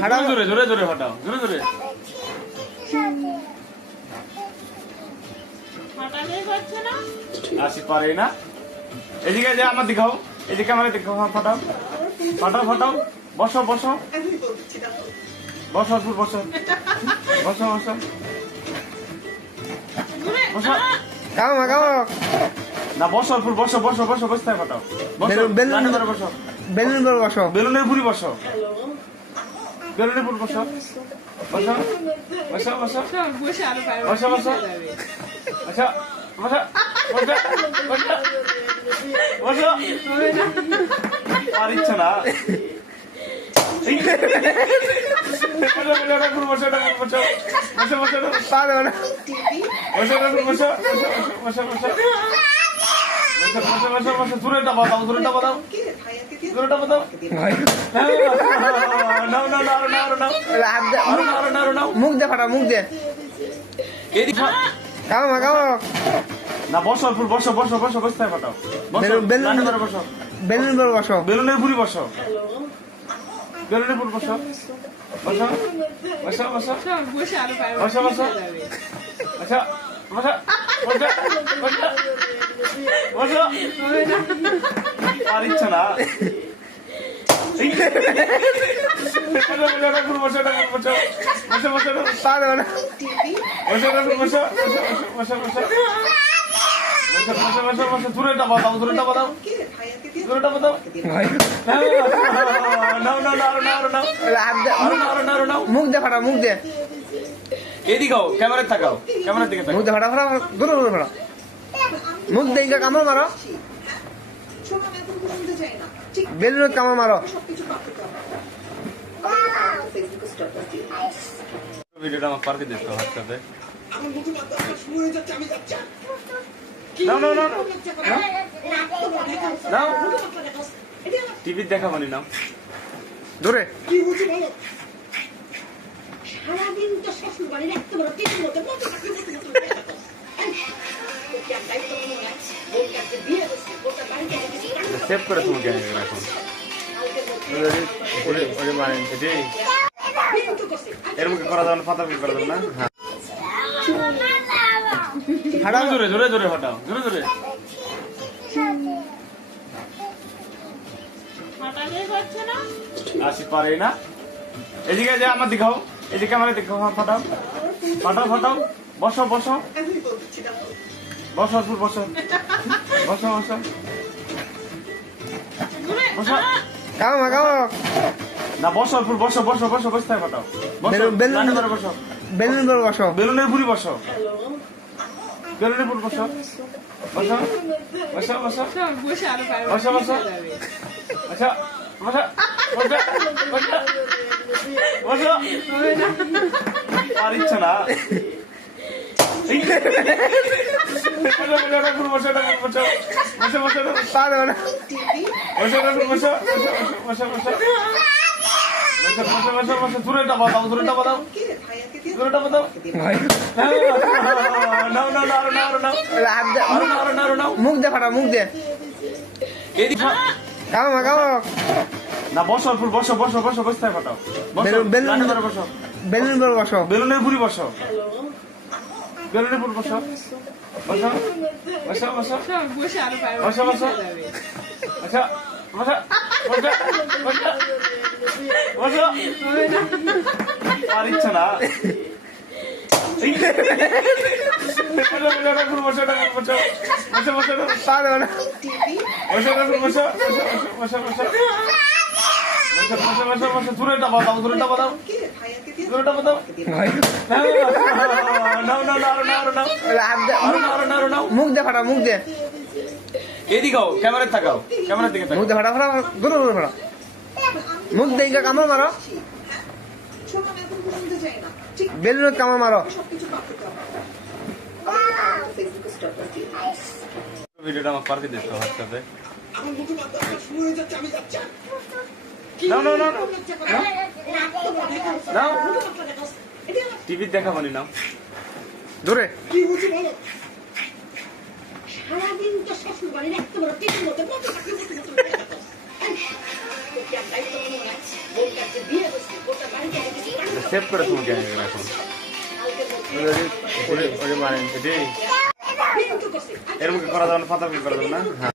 হাঁটাও জোরে জোরে জোরে হটাও জোরে জোরে আসি পারে না এদিকে যে আমার দিখাও এদিকে আমার দিখাও ফাটাও ফাটাও ফাটাও বসো বসো বসো বসো বসো বসো বসো কামা কামা না বসো ফুল বসো বসো বসো বসতে ফাটাও বসো বেলুন বসো বেলুন বড় বসো বেলুনের পুরি বসো বেলুনের পুরি বসো বসো বসো বসো বসো বসো আচ্ছা বসো বসো বসো বসো আর ইচ্ছা না পারো না দূরেটা বাতাও দূরেটা বাতাও দূরেটা বাতাও মুখ দে ফাটা মুখ দে কামা কামা না বসো ফুল বসো বসো বসো বসতে ফাটাও বসো বেলুন বড় বসো বেলুনের পুরি বসো বেলুনের পুরি বসো বসো বসো বসো বসো বসো আচ্ছা বসো বসো বসো বসো আর ইচ্ছা না পারো না দূরেটা বাতাও দূরেটা বাতাও দূরেটা বাতাও মুখ দে ফাটা মুখ দে এদিকেও ক্যামেরা থাকাও ক্যামেরার দিকে মুখ দে ফাটা ফাটা দূরে দূরে ফাটা মুখ দে ইনকা কামড় মারো বেলুন কামড় মারো ভিডিওটা আমার পার্কে দেখতে হোয়াটসঅ্যাপে টিভি দেখাবানি না দূরে সারাদিন তো শ্বশুর বাড়ির এত বড় টিভির মধ্যে সেভ করে তোমাকে এখন এর মুখে করা যাবে না ফাতা মুখে করা যাবে না হাঁটাও জোরে জোরে জোরে হটাও জোরে জোরে আসি পারে না এদিকে যে আমার দিখাও এদিকে আমার দিখাও ফাটাও ফাটাও ফাটাও বসো বসো বসো ফুল বসো বসো বসো বসো কামা কামা না বসো ফুল বসো বসো বসো বসতে ফাটাও বসো বসো বেলুন বড় বসো বেলুনের পুরি বসো বেলুনের পুরি বসো বসো বসো বসো বসো বসো আচ্ছা বসো বসো বসো বসো আর ইচ্ছা না পারো না দূরেটা বাতাও দূরেটা বাতাও দূরেটা বাতাও মুখ দে ফাটা মুখ দে কামা কামা না বসো ফুল বসো বসো বসো বসতে ফাটাও বসো বেলুন বড় বসো বেলুনের পুরি বসো বেলুনের পুরি বসো বসো বসো বসো বসো বসো আচ্ছা বসো বসো বসো আর ইচ্ছা না পারো না দূরেটা বাতাও দূরেটা বাতাও দূরেটা বাতাও মুখ দে ফাটা মুখ দে এদিকেও ক্যামেরা থাকাও ক্যামেরার দিকে মুখ দে ফাটা ফাটা দূরে দূরে ফাটা মুখ দে ইনকা কামড় মারো বেলুন কামড় মারো ভিডিওটা আমার পার্কে দেখতে হোয়াটসঅ্যাপে টিভি দেখাবানি না দূরে সারাদিন তো শ্বশুর বাড়ির এত বড় টিভির মধ্যে বোনটার যে বিয়ে হয়েছে, বোনটার বাড়িতে গেছে, সেভ করে তোমাকে এখন ওরে মারেন এটাই বিয়ে তো করছে। এর মুখে করা যাবে না, ফাতা করা যাবে না।